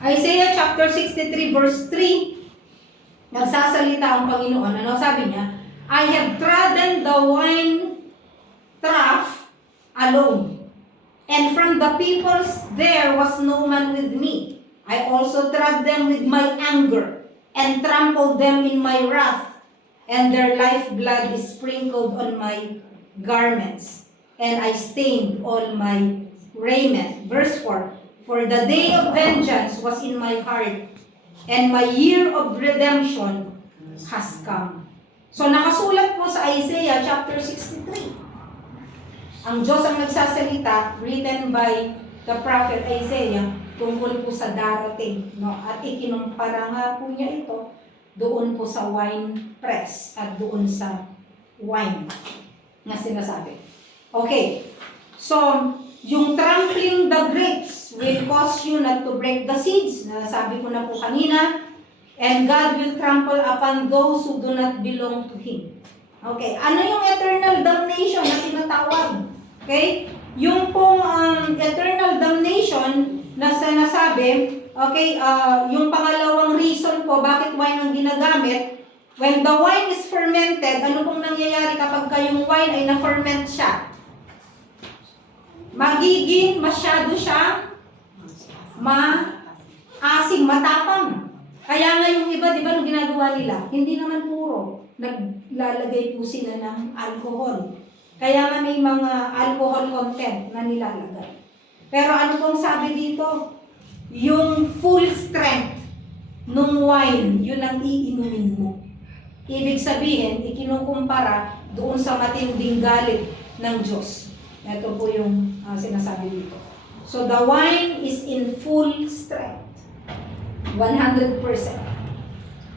Isaiah chapter 63 verse 3, nagsasalita ang Panginoon. Ano sabi niya? I have trodden the wine trough alone, and from the peoples there was no man with me. I also trod them with my anger, and trampled them in my wrath, and their lifeblood is sprinkled on my garments, and I stained all my raiment. Verse 4, for the day of vengeance was in my heart, and my year of redemption has come. So nakasulat po sa Isaiah chapter 63. Ang Diyos ang nagsasalita, written by the prophet Isaiah, tungkol po sa darating. No? At ikinumpara nga po niya ito doon po sa wine press at doon sa wine na sinasabi. Okay, so yung trampling the grapes will cause you not to break the seeds. Nasabi ko na po kanina. And God will trample upon those who do not belong to Him. Okay, ano yung eternal damnation na tinatawag? Okay, yung pong eternal damnation na sinasabi, okay, yung pangalawang reason po bakit wine ang ginagamit, when the wine is fermented, ano pong nangyayari kapag yung wine ay na-ferment siya? Magiging masyado siyang maasim, matapang. Kaya nga yung iba, di ba, nung ginagawa nila, hindi naman puro. Naglalagay po sila ng alcohol. Kaya nga may mga alcohol content na nilalagay. Pero ano pong sabi dito? Yung full strength ng wine, yun ang iinumin mo. Ibig sabihin, ikinukumpara doon sa matinding galit ng Diyos. Ito po yung sinasabi dito. So the wine is in full strength. 100%.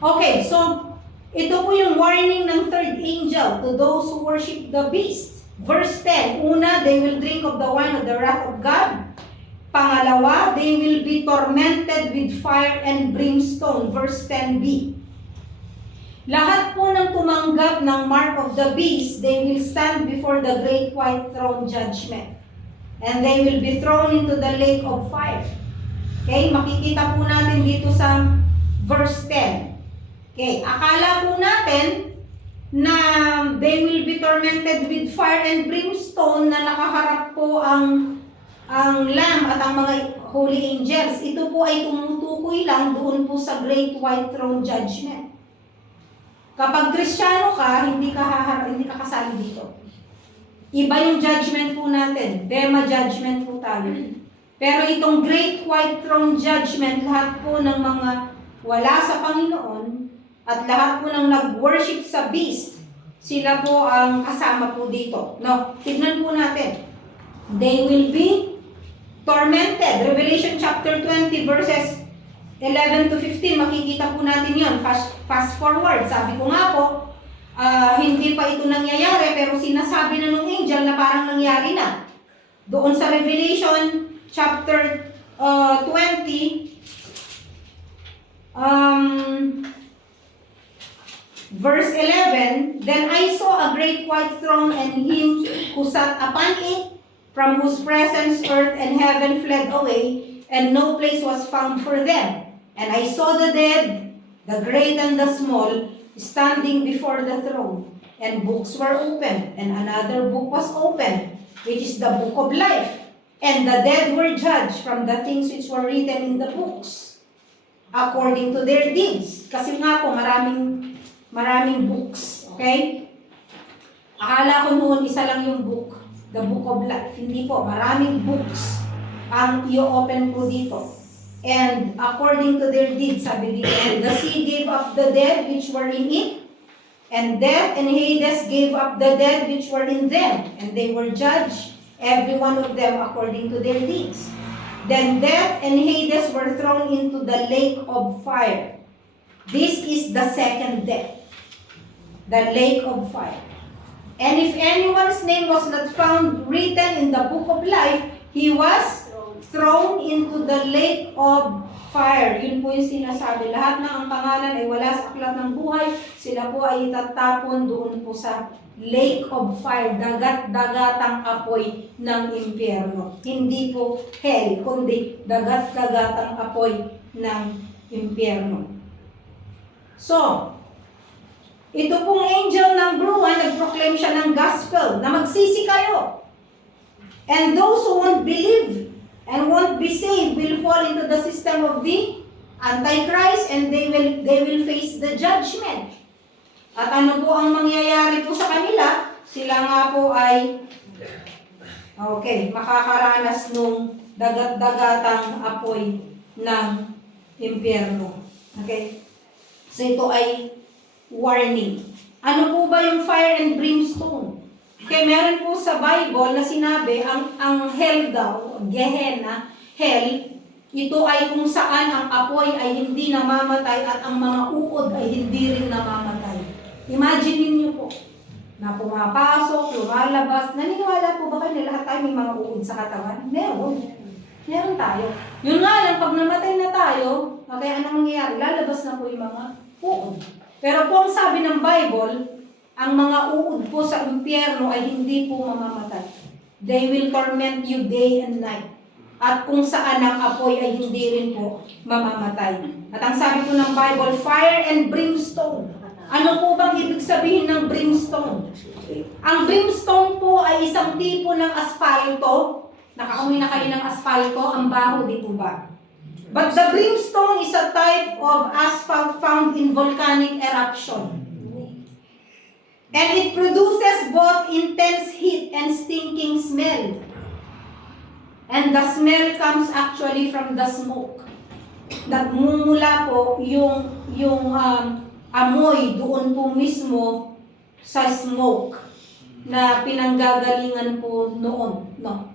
Okay, so ito po yung warning ng third angel to those who worship the beast. Verse 10, una, they will drink of the wine of the wrath of God. Pangalawa, they will be tormented with fire and brimstone. Verse 10b. Lahat po ng tumanggap ng mark of the beast, they will stand before the great white throne judgment. And they will be thrown into the lake of fire. Okay, makikita po natin dito sa verse 10. Okay, akala po natin na they will be tormented with fire and brimstone na nakaharap po ang Lamb at ang mga holy angels. Ito po ay tumutukoy lang doon po sa great white throne judgment. Kapag Kristiyano ka, hindi ka kasali dito. Iba yung judgment po natin. Bema judgment po tayo. Pero itong great white throne judgment, lahat po ng mga wala sa Panginoon at lahat po ng nag-worship sa beast, sila po ang kasama po dito. No, tignan po natin. They will be tormented. Revelation chapter 20 verses 11 to 15, makikita po natin yon. Fast forward. Sabi ko nga po, hindi pa ito nangyayari, pero sinasabi na ng angel na parang nangyari na. Doon sa Revelation chapter 20, verse 11, then I saw a great white throne and him who sat upon it, from whose presence earth and heaven fled away, and no place was found for them. And I saw the dead, the great and the small, standing before the throne, and books were opened, and another book was opened, which is the book of life. And the dead were judged from the things which were written in the books, according to their deeds. Kasi nga po, maraming books. Okay? Akala ko noon, isa lang yung book. The book of life. Hindi po, maraming books ang i-open po dito. And according to their deeds, sabi dito, and the sea gave up the dead which were in it, and death and Hades gave up the dead which were in them, and they were judged, every one of them according to their deeds. Then death and Hades were thrown into the lake of fire. This is the second death, the lake of fire. And if anyone's name was not found written in the book of life, he was thrown into the lake of fire. Yun po yung sinasabi. Lahat ng ang pangalan ay wala sa aklat ng buhay. Sila po ay itatapon doon po sa lake of fire. Dagat-dagatang apoy ng impyerno. Hindi po hell, kundi dagat-dagatang apoy ng impyerno. So, ito pong angel ng blue, nag-proclaim siya ng gospel na magsisi kayo. And those who won't believe and won't be saved will fall into the system of the Antichrist and they will face the judgment. At ano po ang mangyayari po sa kanila? Sila nga po ay makakaranas nung dagat-dagatang apoy ng impyerno. Okay? So ito ay warning. Ano po ba yung fire and brimstone? Okay, meron po sa Bible na sinabi, ang hell daw, Gehenna, hell, ito ay kung saan ang apoy ay hindi namamatay at ang mga uod ay hindi rin namamatay. Imagine niyo po, na pumapasok, lumalabas. Naniniwala po ba kayo na lahat tayo may mga uod sa katawan? Meron. Meron tayo. Yun nga lang, pag namatay na tayo, okay, anong mangyayari? Lalabas na po yung mga uod. Pero po ang sabi ng Bible, ang mga uod po sa impyerno ay hindi po mamamatay. They will torment you day and night. At kung saan ang apoy ay hindi rin po mamamatay. At ang sabi po ng Bible, fire and brimstone. Ano po bang ibig sabihin ng brimstone? Ang brimstone po ay isang tipo ng asfalto. Nakakamoy na kayo ng asfalto, ang baho, di po ba? But the brimstone is a type of asphalt found in volcanic eruption. And it produces both intense heat and stinking smell. And the smell comes actually from the smoke. Nagmumula po yung amoy doon po mismo sa smoke na pinanggagalingan po noon. No?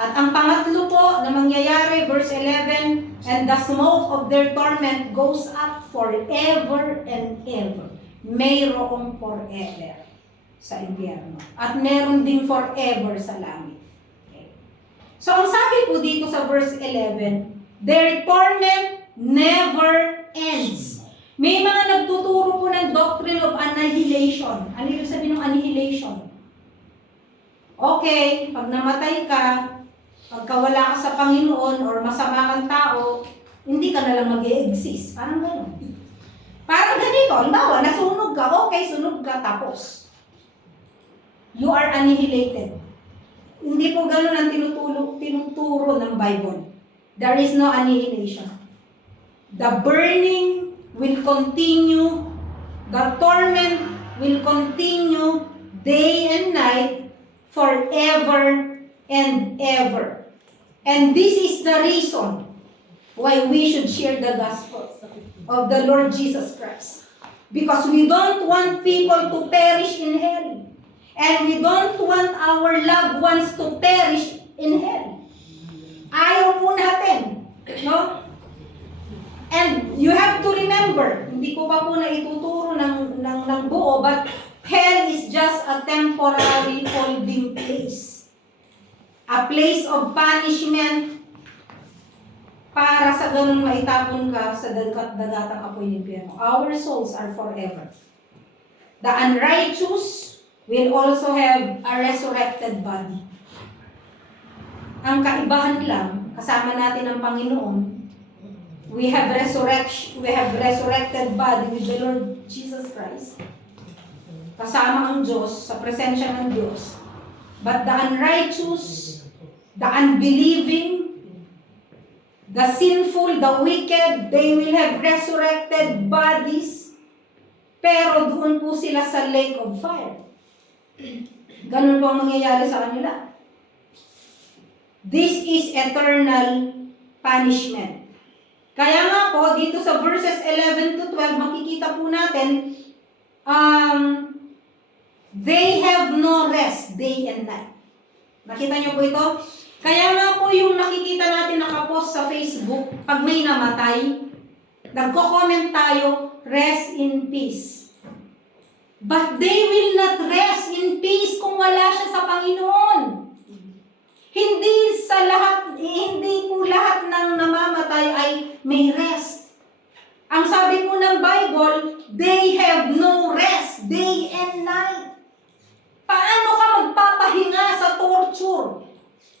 At ang pangatlo po na mangyayari, verse 11, and the smoke of their torment goes up forever and ever. Mayroong forever sa impyerno. At meron din forever sa langit. Okay. So ang sabi po dito sa verse 11, their torment never ends. May mga nagtuturo po ng doctrine of annihilation. Ano yung sabihin ng annihilation? Okay, pag namatay ka, pagka wala ka sa Panginoon or masama kang tao, hindi ka na lang mag-e-exist. Parang gano'n. Parang ganito, halimbawa, nasunog ka, okay, sunog ka, tapos. You are annihilated. Hindi po gano'n ang tinuturo ng Bible. There is no annihilation. The burning will continue, the torment will continue day and night, forever and ever. And this is the reason why we should share the gospel of the Lord Jesus Christ. Because we don't want people to perish in hell. And we don't want our loved ones to perish in hell. Ayaw po natin. No? And you have to remember, hindi ko pa po na ituturo ng buo, but hell is just a temporary holding place. A place of punishment para sa ganun maitapon ka sa dagat-dagatang apoy ng impyerno. Our souls are forever. The unrighteous will also have a resurrected body. Ang kaibahan lang, kasama natin ang Panginoon, we have resurrected body with the Lord Jesus Christ. Kasama ang Diyos, sa presensya ng Diyos. But the unrighteous, the unbelieving, the sinful, the wicked, they will have resurrected bodies, pero doon po sila sa lake of fire. Ganun po ang mangyayari sa kanila. This is eternal punishment. Kaya nga po, dito sa verses 11 to 12, makikita po natin, they have no rest day and night. Nakita niyo po ito? Kaya nga po yung nakikita natin nakapost sa Facebook, pag may namatay, nagko-comment tayo, rest in peace. But they will not rest in peace kung wala siya sa Panginoon. Hindi po lahat ng namamatay ay may rest. Ang sabi po ng Bible, they have no rest day and night. Paano ka magpapahinga sa torture?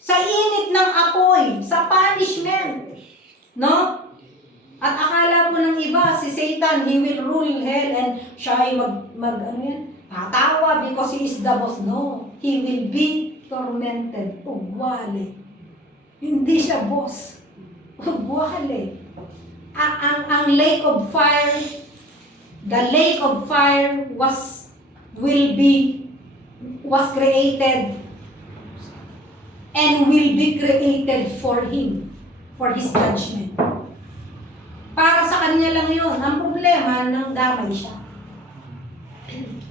Sa init ng apoy, sa punishment. No? At akala po ng iba, si Satan, he will rule hell and siya ay tatawa because he is the boss. No. He will be tormented. Ugwali. Hindi siya boss. Ugwali. Ang lake of fire, the lake of fire was created and will be created for him, for his judgment. Para sa kanya lang yun. Ang problema, nang damay siya.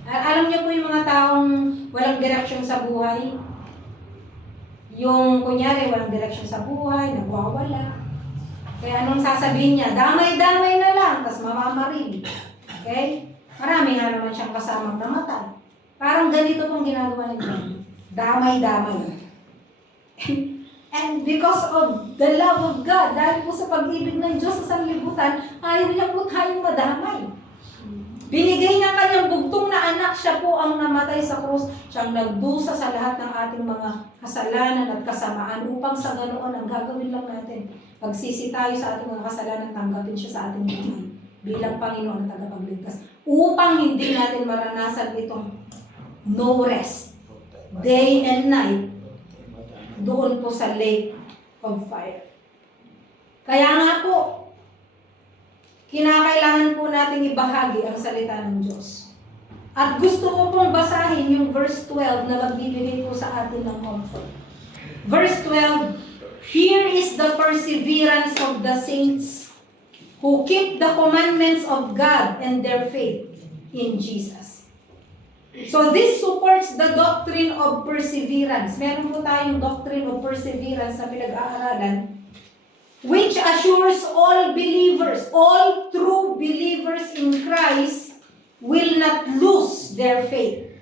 Alam niyo po yung mga taong walang direksyon sa buhay? Yung, kunyari, walang direksyon sa buhay, nagwawala. Kaya anong sasabihin niya? Damay-damay na lang, tas mamamaril. Okay? Marami nga naman siyang kasamang namatay. Parang ganito pong ginagawa niya. Damay-damay. And because of the love of God, dahil po sa pag-ibig ng Diyos sa sanlibutan, ayaw niya po tayong madamay. Binigay niya kanyang bugtong na anak, siya po ang namatay sa krus. Siyang nagdusa sa lahat ng ating mga kasalanan at kasamaan upang sa ganoon ang gagawin lang natin. Pagsisi tayo sa ating mga kasalanan, tanggapin siya sa ating buhay bilang Panginoon at tagapagligtas. Upang hindi natin maranasan itong no rest, day and night, doon po sa lake of fire. Kaya nga po, kinakailangan po nating ibahagi ang salita ng Diyos. At gusto ko pong basahin yung verse 12 na magbibigay po sa atin ng comfort. Verse 12, here is the perseverance of the saints who keep the commandments of God and their faith in Jesus. So this supports the doctrine of perseverance. Meron po tayong doctrine of perseverance na pinag-aaralan, which assures all believers, all true believers in Christ will not lose their faith,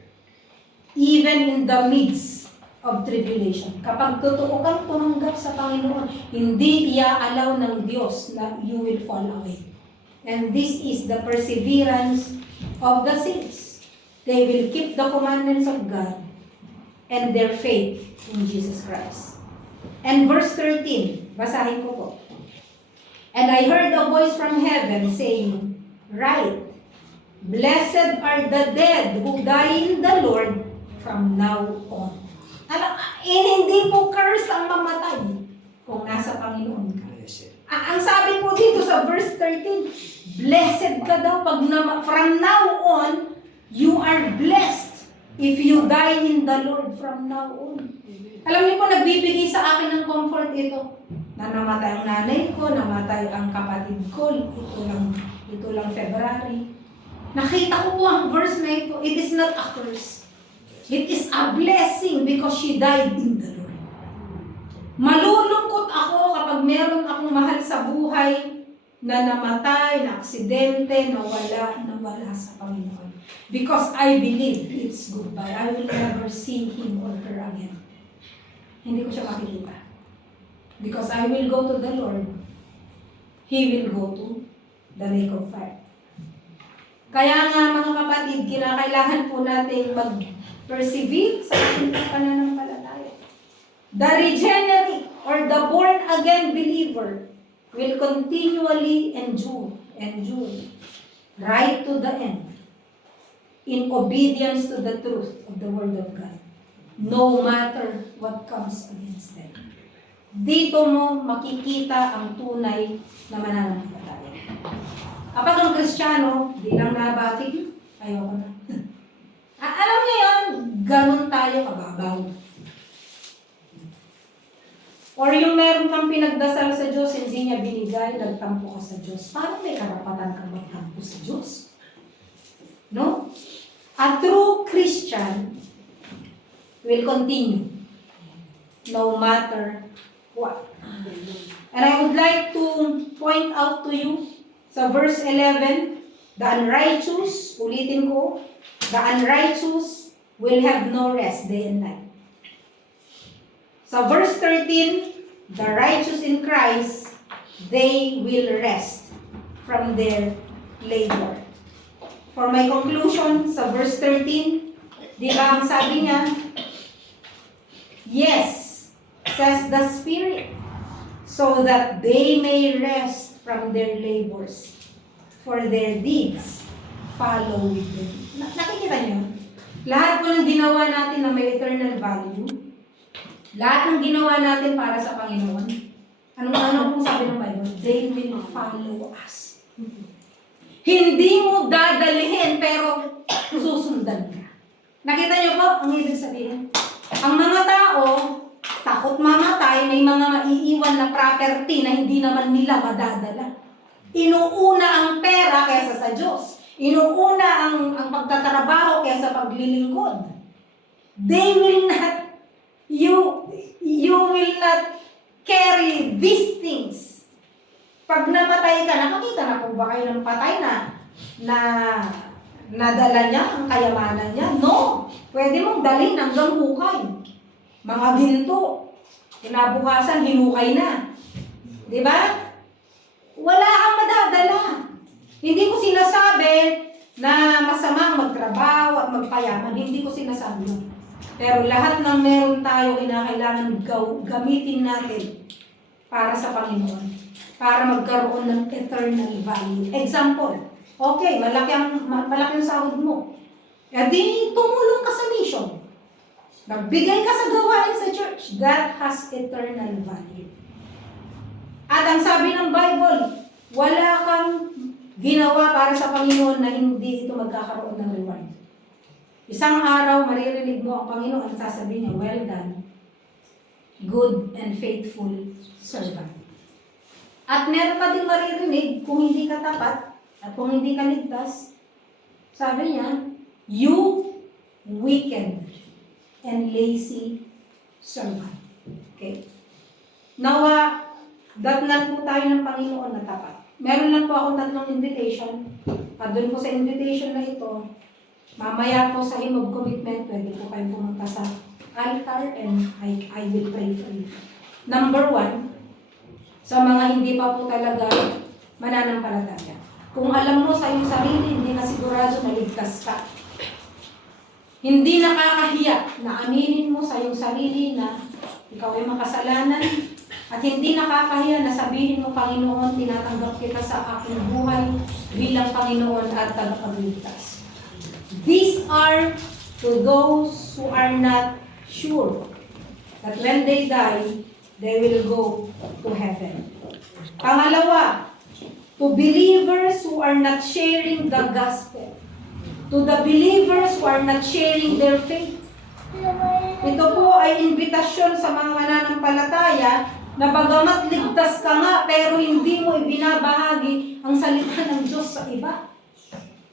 even in the midst of tribulation. Kapag totoo kang tumanggap sa Panginoon, hindi iaalaw ng Diyos na you will fall away. And this is the perseverance of the saints. They will keep the commandments of God and their faith in Jesus Christ. And verse 13, basahin ko po. And I heard a voice from heaven saying, write, blessed are the dead who die in the Lord from now on. Hindi po curse ang mamatay kung nasa Panginoon ka. Ang sabi po dito sa verse 13, blessed ka daw pag from now on, you are blessed if you die in the Lord from now on. Alam niyo po, nagbibigay sa akin ng comfort ito. Na namatay ang nanay ko, namatay ang kapatid ko, ito lang February. Nakita ko po ang verse na ito, it is not a curse. It is a blessing because she died in the Lord. Malulungkot ako kapag meron akong mahal sa buhay na namatay, na aksidente, nawala sa Panginoon. Because I believe it's goodbye. I will never see him or her again. Hindi ko siya makikita. Because I will go to the Lord. He will go to the lake of fire. Kaya nga mga kapatid, kinakailangan po natin mag-persevere sa ating pananampalataya. The regenerate or the born-again believer will continually endure right to the end in obedience to the truth of the Word of God, no matter what comes against them. Dito mo makikita ang tunay na mananampalataya. Kapag ang Kristiyano, di lang nabati, ayoko na. Alam niyo yun, tayo kababaw. Or yung meron kang pinagdasal sa Diyos, hindi niya binigay, nagtampo ka sa Diyos. Parang may karapatan kang magtampo sa Diyos. No? A true Christian will continue no matter what. And I would like to point out to you sa verse 11, the unrighteous, ulitin ko, the unrighteous will have no rest day and night. Sa verse 13, the righteous in Christ, they will rest from their labor. For my conclusion, sa verse 13, di ba ang sabi niya, yes, says the Spirit, so that they may rest from their labors, for their deeds follow with them. Nakikita niyo? Lahat po ng ginawa natin na may eternal value, lahat ng ginawa natin para sa Panginoon, ano pong sabi ng Bible? They will follow us. Hindi mo dadalihin, pero susundan ka. Nakita niyo po ang ibig sabihin? Ang mga tao, takot mamatay, may mga maiiwan na property na hindi naman nila madadala. Inuuna ang pera kaysa sa Diyos. Inuuna ang pagtatrabaho kaysa paglilingkod. They will not You will not carry these things. Pag namatay ka, nakakita na po ba kayo ng patay na nadala niya ang kayamanan niya? No. Pwede mong dalhin hanggang hukay. Mga ginto. Kinabukasan, hinukay na. Di ba? Wala kang madadala. Hindi ko sinasabi na masama magtrabaho at magpayaman. Hindi ko sinasabi yun. Pero lahat ng meron tayo, kinakailangan gamitin natin para sa Panginoon. Para magkaroon ng eternal value. Example, okay, malaki ang sahod mo. E di, tumulong ka sa mission. Nagbigay ka sa gawain sa church. That has eternal value. At ang sabi ng Bible, wala kang ginawa para sa Panginoon na hindi ito magkakaroon ng reward. Isang araw, maririnig mo ang Panginoon at sasabihin niya, well done, good and faithful servant. At meron ka din maririnig kung hindi ka tapat at kung hindi ka ligtas, sabi niya, you wicked and lazy servant. Okay? Nawa, datnan po tayo ng Panginoon na tapat. Meron lang po akong 3 invitation. At doon po sa invitation na ito, mamaya po sa hymn of commitment, pwede po kayong pumunta sa altar and I will pray for you. Number 1, sa mga hindi pa po talaga mananampalataya. Kung alam mo sa iyong sarili, hindi na sigurado na ligtas ka. Hindi nakakahiya na aminin mo sa iyong sarili na ikaw ay makasalanan at hindi nakakahiya na sabihin mo, Panginoon, tinatanggap kita sa aking buhay bilang Panginoon at tagapagligtas. These are to those who are not sure that when they die, they will go to heaven. Pangalawa, to believers who are not sharing the gospel. To the believers who are not sharing their faith. Ito po ay invitasyon sa mga mananampalataya na bagamat ligtas ka nga pero hindi mo ibinabahagi ang salita ng Diyos sa iba.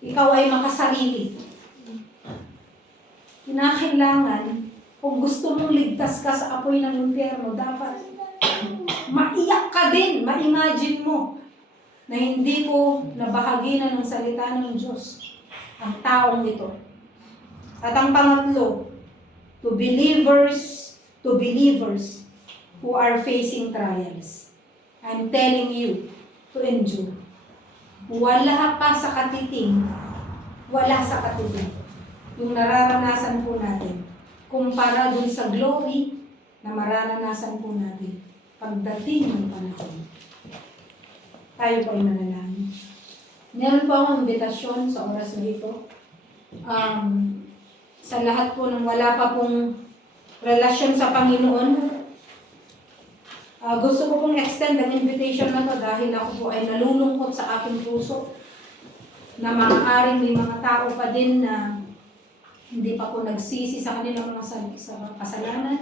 Ikaw ay makasarili. Kinakailangan, kung gusto mong ligtas ka sa apoy ng impyerno, dapat maiyak ka din, ma-imagine mo na hindi ko nabahaginan ng salita ng Diyos ang taong ito. At ang pangatlo, to believers who are facing trials. I'm telling you to endure. Wala pa sa katiting, wala sa katiting. Yung nararanasan po natin, kumpara dun sa glory na mararanasan po natin pagdating ng panahon. Tayo po ay manalangin. Meron po akong imbitasyon sa oras na ito. Sa lahat po ng wala pa pong relasyon sa Panginoon, gusto ko pong extend ang invitation na to dahil ako po ay nalulungkot sa aking puso na maaaring may mga tao pa din na hindi pa po nagsisi sa kanilang mga kasalanan,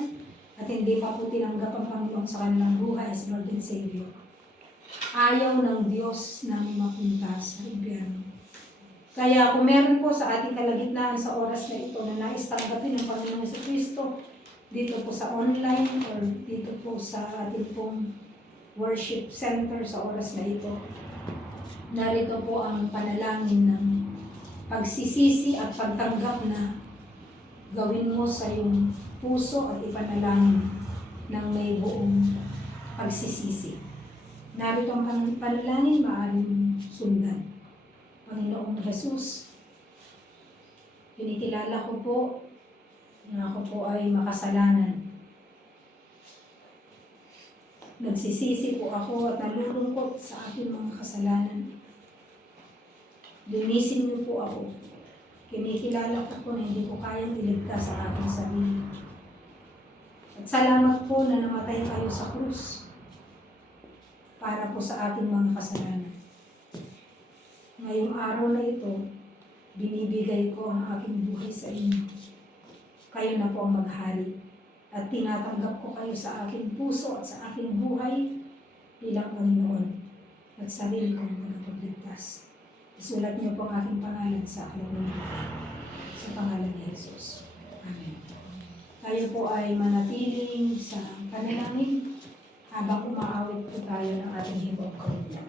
at hindi pa po tinanggap ang Panginoon sa kanilang buhay as Lord and Savior. Ayaw ng Diyos na may mapunta sa impyerno. Kaya kung meron po sa ating kalagitnaan sa oras na ito na nais tanggapin ng Panginoong Jesucristo, dito po sa online or dito po sa ating pong worship center sa oras na ito, narito po ang panalangin ng pagsisisi at pagtanggap na gawin mo sa iyong puso at ipanalangin ng may buong pagsisisi. Narito ang panalangin, maaaring sundan. Panginoong Jesus, kinikilala ko po na ako po ay makasalanan. Nagsisisi po ako at nalulungkot sa aking mga kasalanan. Linisin niyo po ako. Kinikilala ko po na hindi ko kayang iligtas sa aking sarili. At salamat po na namatay kayo sa krus para po sa ating mga kasalanan. Ngayong araw na ito, binibigay ko ang aking buhay sa inyo. Kayo na po ang maghari at tinatanggap ko kayo sa aking puso at sa aking buhay bilang Panginoon at sarili kong tagapagligtas. Isulat niyo po ang aking pangalan sa aklat sa pangalan ni Jesus. Amen. Tayo po ay manatiling sa panalangin habang umaawit po tayo ng ating himog karunya.